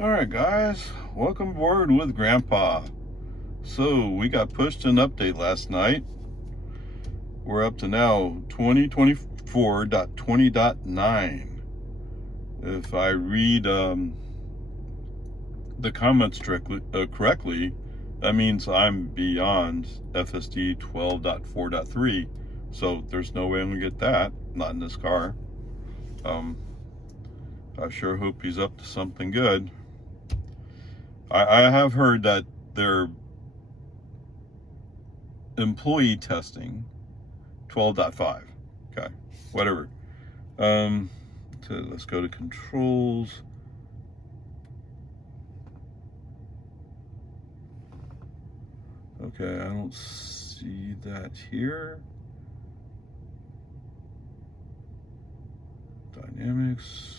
Alright guys, welcome aboard with Grandpa. So we got pushed an update last night. We're up to now 2024.20.9. If I read the comments correctly, that means I'm beyond FSD 12.4.3. So there's no way I'm gonna get that, not in this car. I sure hope he's up to something good. I have heard that they're employee testing 12.5. Okay, whatever. So let's go to controls. Okay, I don't see that here. Dynamics.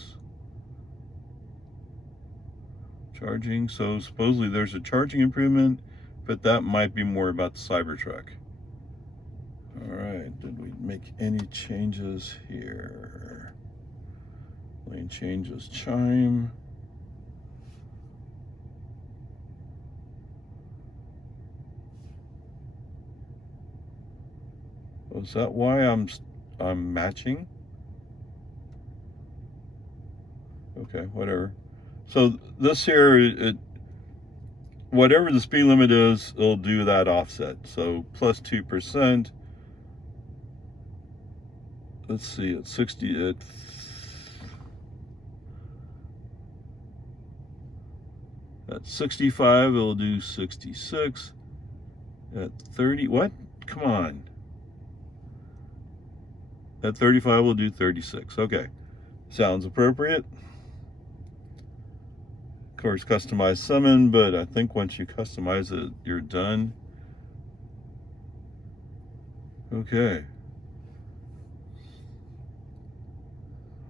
Charging. So supposedly there's a charging improvement, but that might be more about the Cybertruck. All right, did we make any changes here? Lane changes, chime. Oh, is that why I'm matching? Okay, whatever. So this here, whatever the speed limit is, it'll do that offset. So plus 2%. Let's see, at 60, at 65, it'll do 66. At 30, what? Come on. At 35, we'll do 36. Okay, sounds appropriate. Of course, customize summon, but I think once you customize it, you're done. Okay.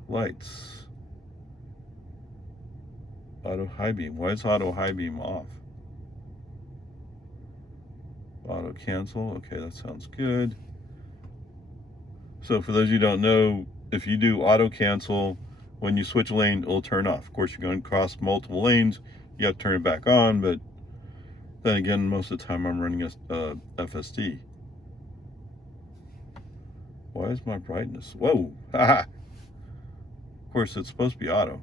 Lights. Auto high beam. Why is auto high beam off? Auto cancel. Okay, that sounds good. So for those of you who don't know, if you do auto cancel, when you switch lane, it'll turn off. Of course, you're going to cross multiple lanes. You have to turn it back on, but then again, most of the time I'm running a FSD. Why is my brightness? Whoa! Haha! Of course, it's supposed to be auto.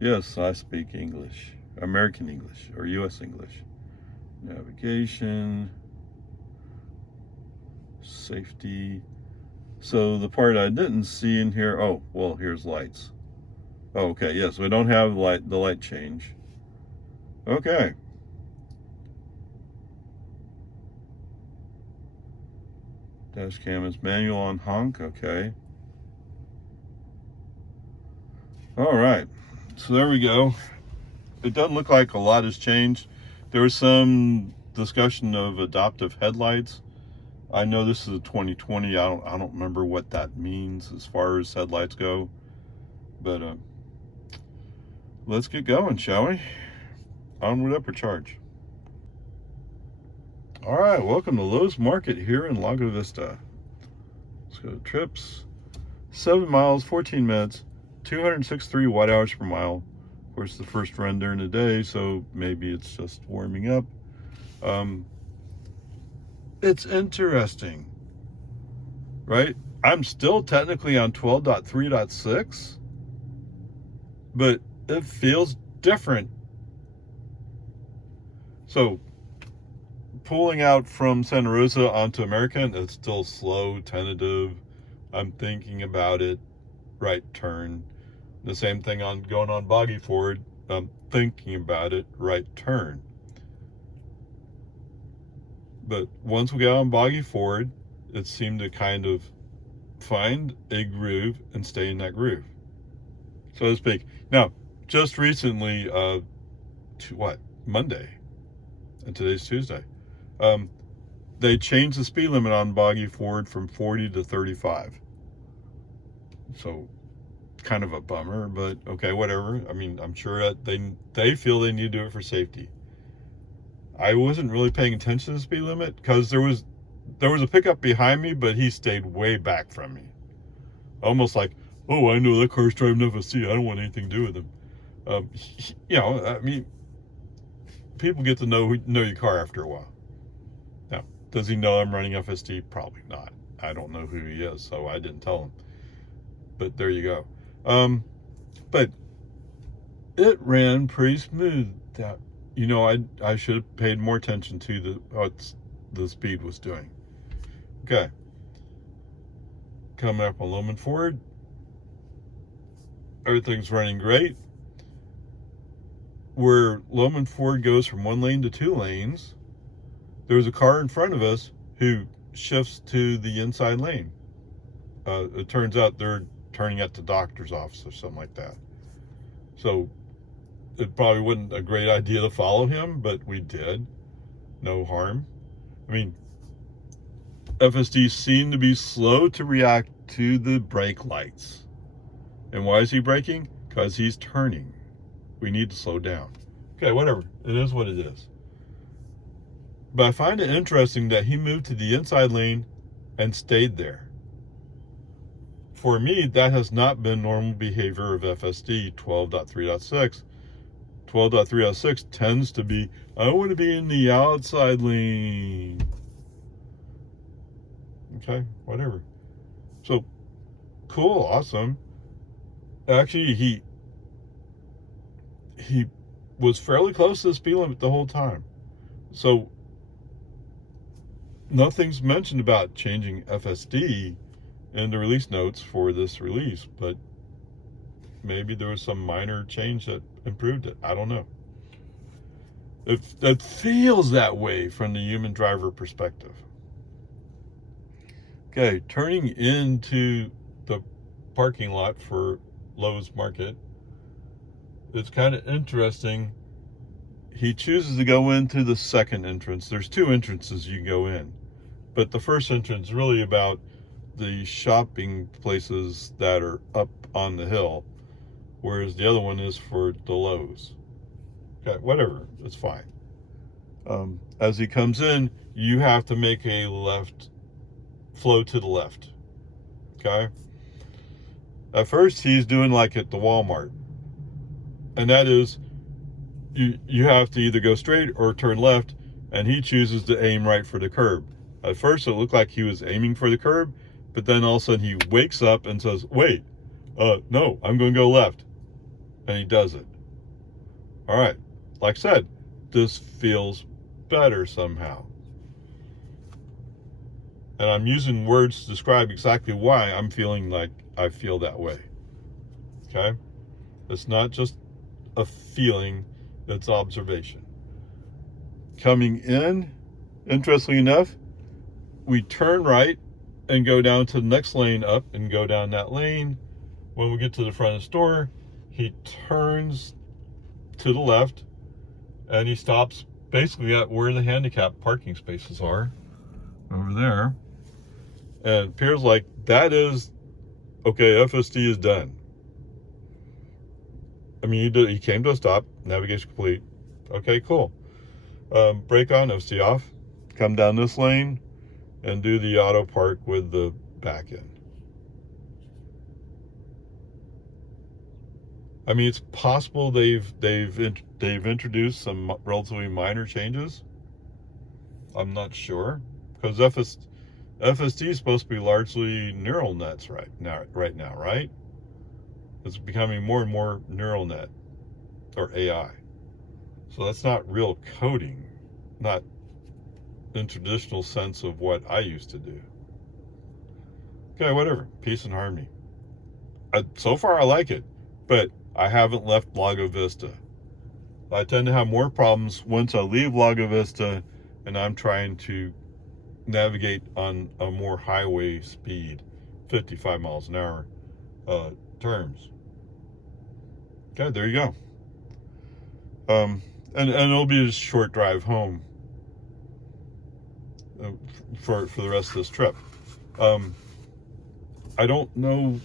Yes, I speak English. American English, or US English. Navigation. Safety. So the part I didn't see in here, oh, well, here's lights. Oh, okay, yes, we don't have the light change. Okay. Dash cam is manual on honk, okay. All right, so there we go. It doesn't look like a lot has changed. There was some discussion of adaptive headlights. I know this is a 2020. I don't remember what that means as far as headlights go. But let's get going, shall we? Onward up or charge. All right, welcome to Lowe's Market here in Lago Vista. Let's go to trips. 7 miles, 14 minutes, 263 watt hours per mile. Of course, the first run during the day, so maybe it's just warming up. It's interesting, right? I'm still technically on 12.3.6, but it feels different. So pulling out from Santa Rosa onto American, it's still slow, tentative. I'm thinking about it, right turn. The same thing on going on Boggy Ford. I'm thinking about it, right turn. But once we got on Boggy Ford, it seemed to kind of find a groove and stay in that groove, so to speak. Now, just recently, Monday, and today's Tuesday, they changed the speed limit on Boggy Ford from 40 to 35. So kind of a bummer, but okay, whatever. I mean, I'm sure that they feel they need to do it for safety. I wasn't really paying attention to the speed limit because there was a pickup behind me, but he stayed way back from me. Almost like oh, I know that car's driving FSD. I don't want anything to do with them. I mean, people get to know your car after a while. Now, does he know I'm running FSD? Probably not. I don't know who he is, so I didn't tell him. But there you go. But it ran pretty smooth. That I should have paid more attention to what the speed was doing. Okay. Coming up on Loman Ford. Everything's running great. Where Loman Ford goes from 1 lane to 2 lanes, there's a car in front of us who shifts to the inside lane. It turns out they're turning at the doctor's office or something like that. So it probably wasn't a great idea to follow him, but we did. No harm. I mean, FSD seemed to be slow to react to the brake lights. And why is he braking? Because he's turning. We need to slow down. Okay, whatever. It is what it is. But I find it interesting that he moved to the inside lane and stayed there. For me, that has not been normal behavior of FSD 12.3.6. 12.3.6 tends to be, I want to be in the outside lane. Okay, whatever. So, cool, awesome. Actually, he was fairly close to the speed limit the whole time. So, nothing's mentioned about changing FSD in the release notes for this release, but maybe there was some minor change that improved it. I don't know. It feels that way from the human driver perspective. Okay, turning into the parking lot for Lowe's Market, it's kind of interesting. He chooses to go into the second entrance. There's 2 entrances you go in, but the first entrance is really about the shopping places that are up on the hill, whereas the other one is for the Lowe's. Okay, whatever, it's fine. As he comes in, you have to make a left flow to the left. Okay. At first, he's doing like at the Walmart, and that is, you have to either go straight or turn left, and he chooses to aim right for the curb. At first, it looked like he was aiming for the curb, but then all of a sudden he wakes up and says, wait, no, I'm going to go left. And he does it. All right. Like I said, this feels better somehow. And I'm using words to describe exactly why I'm feeling like I feel that way. Okay? It's not just a feeling, it's observation. Coming in, interestingly enough, we turn right and go down to the next lane up and go down that lane. When we get to the front of the store, he turns to the left and he stops basically at where the handicap parking spaces are, over there. And it appears like that is, okay, FSD is done. I mean, he came to a stop, navigation complete. Okay, cool. Brake on, FSD off. Come down this lane and do the auto park with the back end. I mean, it's possible they've introduced some relatively minor changes. I'm not sure, because FSD is supposed to be largely neural nets right now, right? It's becoming more and more neural net or AI. So that's not real coding, not in traditional sense of what I used to do. Okay, whatever. Peace and harmony. So far, I like it, but I haven't left Lago Vista. I tend to have more problems once I leave Lago Vista and I'm trying to navigate on a more highway speed, 55 miles an hour terms. Okay, there you go. And it'll be a short drive home for the rest of this trip. I don't know.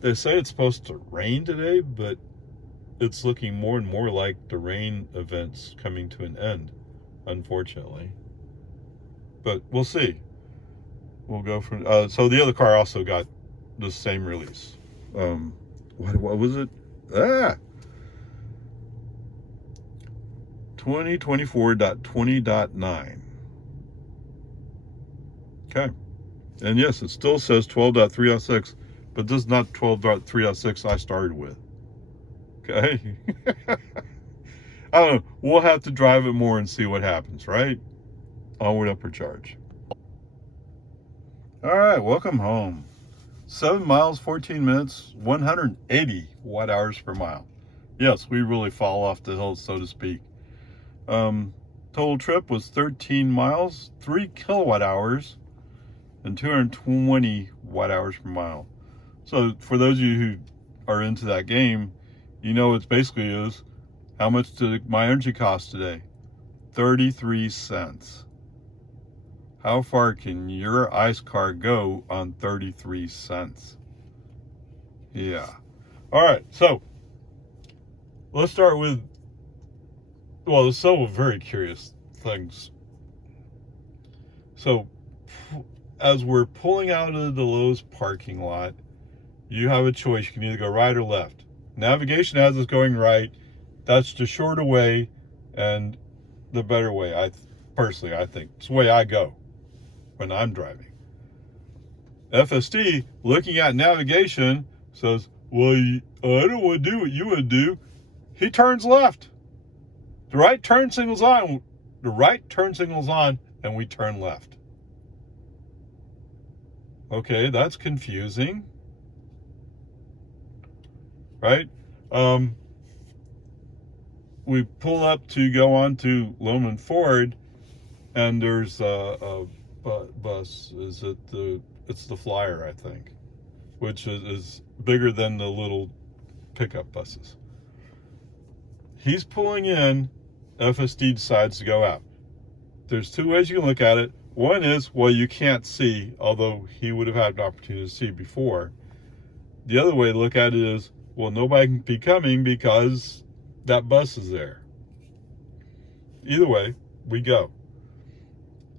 They say it's supposed to rain today, but it's looking more and more like the rain event's coming to an end, unfortunately. But we'll see. We'll go from. So the other car also got the same release. What was it? 2024.20.9. Okay. And yes, it still says 12.306, but this is not 12.306 I started with. Okay. I don't know. We'll have to drive it more and see what happens, right? Onward, upward charge. All right, welcome home. 7 miles, 14 minutes, 180 watt hours per mile. Yes, we really fall off the hill, so to speak. Total trip was 13 miles, 3 kilowatt hours, and 220 watt hours per mile. So for those of you who are into that game, you know it basically is, how much did my energy cost today? 33 cents. How far can your ICE car go on 33 cents? Yeah. All right, so let's start with, well, there's several very curious things. So as we're pulling out of the Lowe's parking lot, you have a choice. You can either go right or left. Navigation has us going right. That's the shorter way and the better way. I think it's the way I go when I'm driving. FSD, looking at navigation, says, well, I don't want to do what you would do. He turns left. The right turn signal's on. The right turn signal's on, and we turn left. Okay, that's confusing. Right? We pull up to go on to Loman Ford, and there's a bus. It's the Flyer, I think, which is bigger than the little pickup buses. He's pulling in. FSD decides to go out. There's two ways you can look at it. One is, well, you can't see, although he would have had an opportunity to see before. The other way to look at it is, well, nobody can be coming because that bus is there. Either way, we go.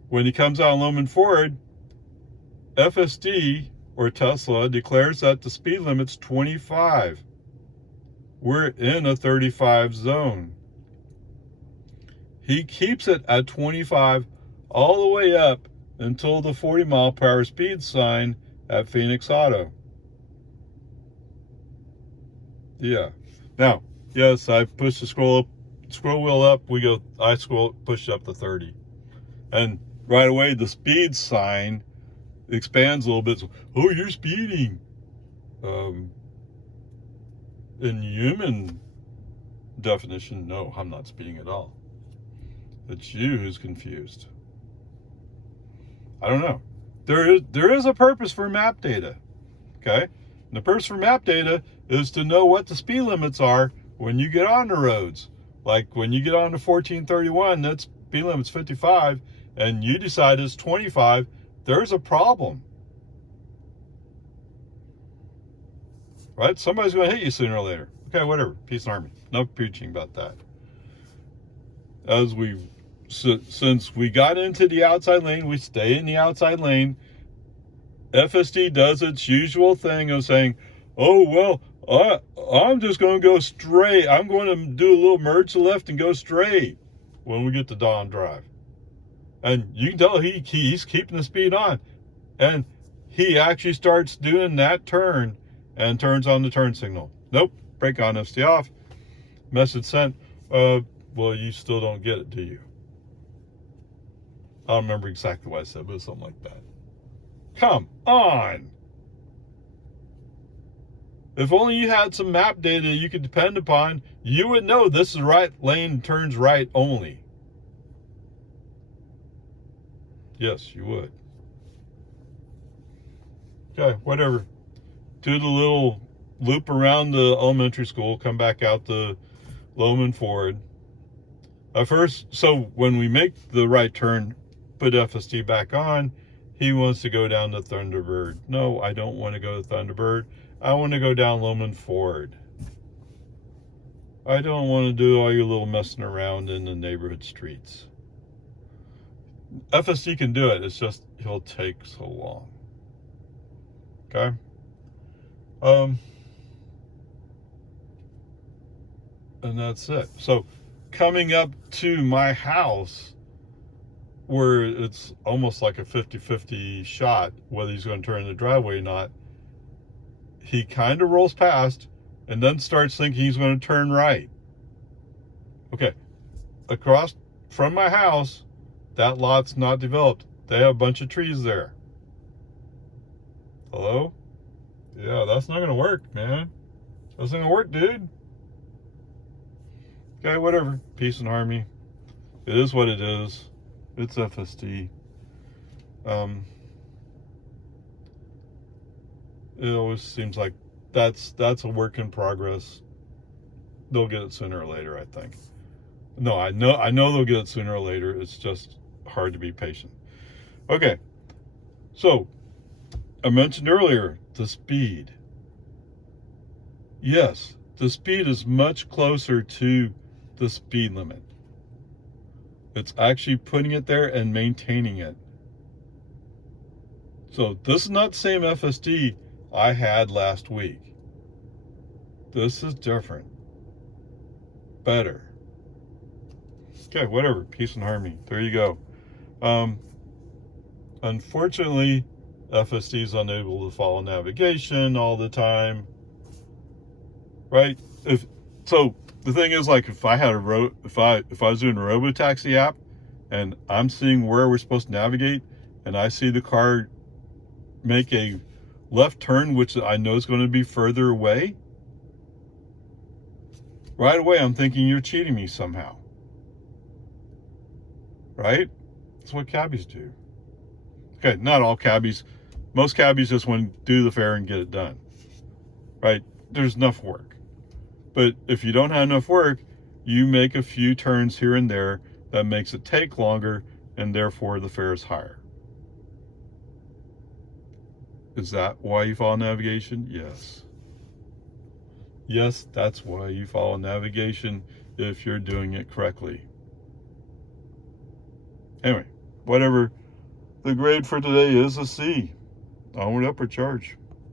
When he comes out on Loman Ford, FSD, or Tesla, declares that the speed limit's 25. We're in a 35 zone. He keeps it at 25 all the way up until the 40 mile per hour speed sign at Phoenix Auto. Yeah. Now, yes, I pushed the scroll wheel up. I push up to 30. And right away, the speed sign expands a little bit. So, oh, you're speeding. In human definition, no, I'm not speeding at all. It's you who's confused. I don't know. There is a purpose for map data. Okay? And the purpose for map data is to know what the speed limits are when you get on the roads. Like when you get on to 1431, that speed limit's 55, and you decide it's 25, there's a problem. Right? Somebody's going to hit you sooner or later. Okay, whatever. Peace and harmony. No preaching about that. Since we got into the outside lane, we stay in the outside lane. FSD does its usual thing of saying, oh, well, I'm just going to go straight. I'm going to do a little merge to the left and go straight when we get to Dawn Drive. And you can tell he's keeping the speed on. And he actually starts doing that turn and turns on the turn signal. Nope, brake on, FSD off. Message sent. Well, you still don't get it, do you? I don't remember exactly what I said, but it was something like that. Come on. If only you had some map data you could depend upon, you would know this is right lane, turns right only. Yes, you would. Okay, whatever. Do the little loop around the elementary school, come back out the Loman Ford. So when we make the right turn, put FSD back on, he wants to go down to Thunderbird. No, I don't want to go to Thunderbird. I want to go down Loman Ford. I don't want to do all your little messing around in the neighborhood streets. FSD can do it. It's just he'll take so long. Okay? And that's it. So coming up to my house, where it's almost like a 50-50 shot whether he's going to turn in the driveway or not, he kind of rolls past and then starts thinking he's going to turn right. Okay, across from my house, that lot's not developed. They have a bunch of trees there. Hello? Yeah, that's not going to work, man. That's not going to work, dude. Okay, whatever. Peace and harmony. It is what it is. It's FSD. It always seems like that's a work in progress. They'll get it sooner or later, I think. No, I know they'll get it sooner or later. It's just hard to be patient. Okay, so I mentioned earlier the speed. Yes, the speed is much closer to the speed limit. It's actually putting it there and maintaining it. So this is not the same FSD I had last week. This is different. Better. Okay, whatever. Peace and harmony. There you go. Unfortunately, FSD is unable to follow navigation all the time. Right? So the thing is, like, if I was doing a robotaxi app and I'm seeing where we're supposed to navigate, and I see the car make a left turn, which I know is going to be further away, right away I'm thinking you're cheating me somehow. Right? That's what cabbies do. Okay, not all cabbies. Most cabbies just want to do the fare and get it done. Right? There's enough work. But if you don't have enough work, you make a few turns here and there that makes it take longer, and therefore the fare is higher. Is that why you follow navigation? Yes. Yes, that's why you follow navigation, if you're doing it correctly. Anyway, whatever. The grade for today is a C. Onward, upward charge.